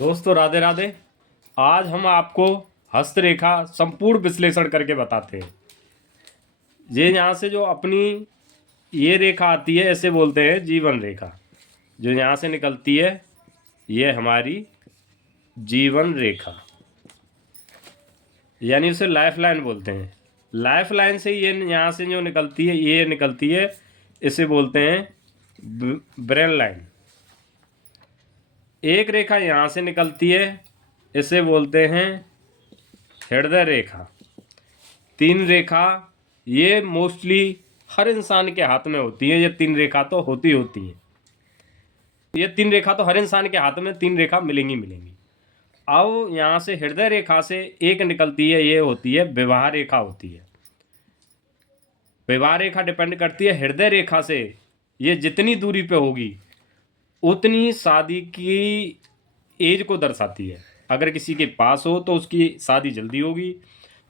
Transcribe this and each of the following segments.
दोस्तों राधे राधे। आज हम आपको हस्तरेखा संपूर्ण विश्लेषण करके बताते हैं। ये यहाँ से जो अपनी ये रेखा आती है ऐसे बोलते हैं जीवन रेखा। जो यहाँ से निकलती है ये हमारी जीवन रेखा, यानी उसे लाइफ लाइन बोलते हैं। लाइफ लाइन से ये यहाँ से जो निकलती है ये निकलती है, इसे बोलते हैं ब्रेन लाइन। एक रेखा यहाँ से निकलती है, इसे बोलते हैं हृदय रेखा। तीन रेखा ये मोस्टली हर इंसान के हाथ में होती है। ये तीन रेखा तो होती है। ये तीन रेखा तो हर इंसान के हाथ में तीन रेखा मिलेंगी। अब यहाँ से हृदय रेखा से एक निकलती है, ये होती है विवाह रेखा होती है। विवाह रेखा डिपेंड करती है हृदय रेखा से। ये जितनी दूरी पे होगी उतनी शादी की एज को दर्शाती है। अगर किसी के पास हो तो उसकी शादी जल्दी होगी,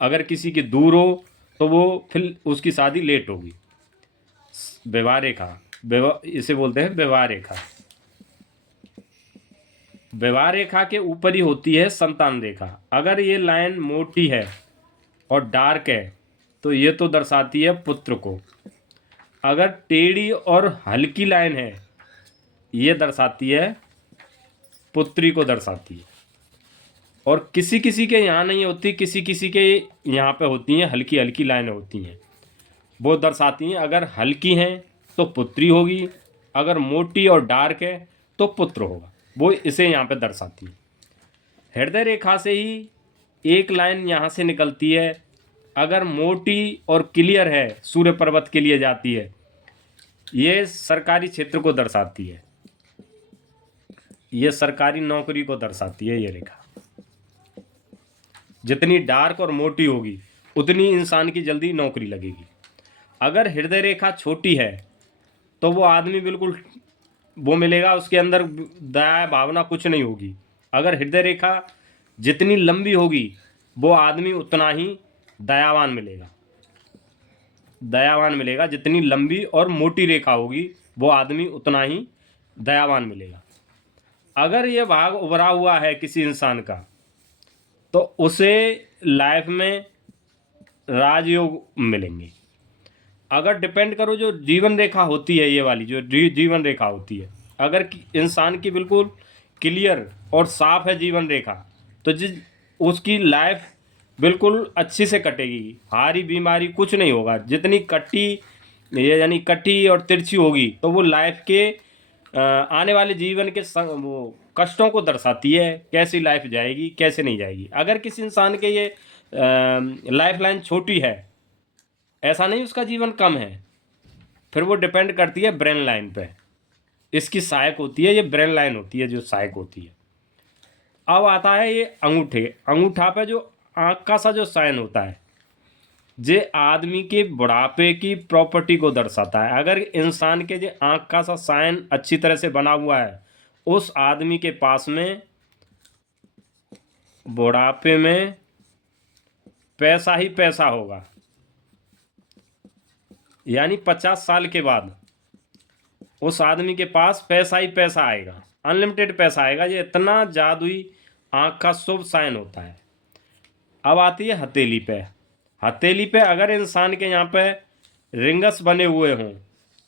अगर किसी के दूर हो तो वो फिर उसकी शादी लेट होगी। विवाह रेखा, इसे बोलते हैं विवाह रेखा। विवाह रेखा के ऊपर ही होती है संतान रेखा। अगर ये लाइन मोटी है और डार्क है तो ये तो दर्शाती है पुत्र को। अगर टेढ़ी और हल्की लाइन है ये दर्शाती है पुत्री को दर्शाती है। और किसी किसी के यहाँ नहीं होती, किसी किसी के यहाँ पे होती हैं, हल्की हल्की लाइनें होती हैं, वो दर्शाती हैं। अगर हल्की हैं तो पुत्री होगी, अगर मोटी और डार्क है तो पुत्र होगा। वो इसे यहाँ पे दर्शाती है। हृदय रेखा से ही एक लाइन यहाँ से निकलती है। अगर मोटी और क्लियर है, सूर्य पर्वत के लिए जाती है, ये सरकारी क्षेत्र को दर्शाती है, ये सरकारी नौकरी को दर्शाती है। ये रेखा जितनी डार्क और मोटी होगी उतनी इंसान की जल्दी नौकरी लगेगी। अगर हृदय रेखा छोटी है तो वो आदमी बिल्कुल वो मिलेगा, उसके अंदर दया भावना कुछ नहीं होगी। अगर हृदय रेखा जितनी लंबी होगी वो आदमी उतना ही दयावान मिलेगा। जितनी लंबी और मोटी रेखा होगी वो आदमी उतना ही दयावान मिलेगा। अगर ये भाग उभरा हुआ है किसी इंसान का तो उसे लाइफ में राजयोग मिलेंगे। अगर डिपेंड करो जो जीवन रेखा होती है, ये वाली जो जीवन रेखा होती है, अगर इंसान की बिल्कुल क्लियर और साफ है जीवन रेखा तो उसकी लाइफ बिल्कुल अच्छी से कटेगी, हारी बीमारी कुछ नहीं होगा। जितनी कट्टी ये यानी कट्टी और तिरछी होगी तो वो लाइफ के आने वाले जीवन के वो कष्टों को दर्शाती है, कैसी लाइफ जाएगी कैसे नहीं जाएगी। अगर किसी इंसान के ये लाइफ लाइन छोटी है, ऐसा नहीं उसका जीवन कम है, फिर वो डिपेंड करती है ब्रेन लाइन पे। इसकी सहायक होती है, ये ब्रेन लाइन होती है जो सहायक होती है। अब आता है ये अंगूठा पे जो आँख का सा जो साइन होता है, जे आदमी के बुढ़ापे की प्रॉपर्टी को दर्शाता है। अगर इंसान के जो आँख का सा साइन अच्छी तरह से बना हुआ है, उस आदमी के पास में बुढ़ापे में पैसा ही पैसा होगा। यानी 50 साल के बाद उस आदमी के पास पैसा ही पैसा आएगा, अनलिमिटेड पैसा आएगा। ये इतना जादुई आँख का शुभ साइन होता है। अब आती है हथेली पे। हथेली पे अगर इंसान के यहाँ पे रिंगस बने हुए हों,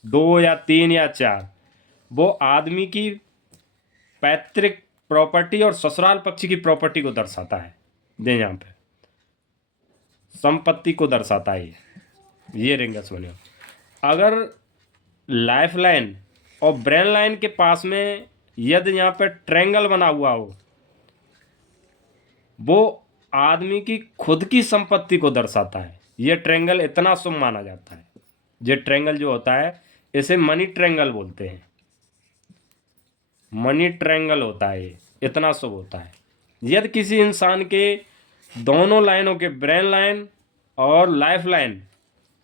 2 या 3 या 4, वो आदमी की पैतृक प्रॉपर्टी और ससुराल पक्ष की प्रॉपर्टी को दर्शाता है। दे यहाँ पे संपत्ति को दर्शाता है ये रिंगस बने हो। अगर लाइफ लाइन और ब्रेन लाइन के पास में यदि यहाँ पे ट्रायंगल बना हुआ हो, वो आदमी की खुद की संपत्ति को दर्शाता है। ये ट्रायंगल इतना शुभ माना जाता है। ये ट्रायंगल जो होता है इसे मनी ट्रायंगल बोलते हैं। मनी ट्रायंगल होता है, ये इतना शुभ होता है। यदि किसी इंसान के दोनों लाइनों के ब्रेन लाइन और लाइफ लाइन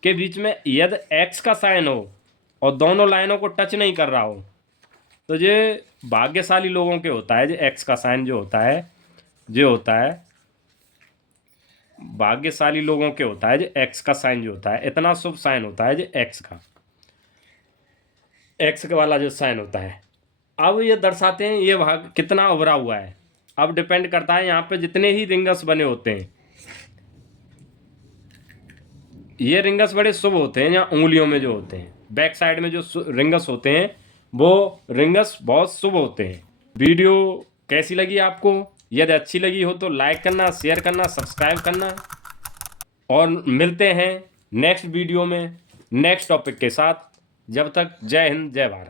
के बीच में यदि एक्स का साइन हो और दोनों लाइनों को टच नहीं कर रहा हो तो ये भाग्यशाली लोगों के होता है। जो एक्स का साइन जो होता है भाग्यशाली लोगों के होता है। जो एक्स का साइन जो होता है इतना शुभ साइन होता है, जो एक्स का वाला जो साइन होता है। अब ये दर्शाते हैं ये भाग कितना उभरा हुआ है। अब डिपेंड करता है यहाँ पे जितने ही रिंगस बने होते हैं, ये रिंगस बड़े शुभ होते हैं, यहाँ उंगलियों में जो होते हैं, बैक साइड में जो रिंगस होते हैं वो रिंगस बहुत शुभ होते हैं। वीडियो कैसी लगी आपको? यदि अच्छी लगी हो तो लाइक करना, शेयर करना, सब्सक्राइब करना, और मिलते हैं नेक्स्ट वीडियो में नेक्स्ट टॉपिक के साथ। जब तक जय हिंद, जय भारत।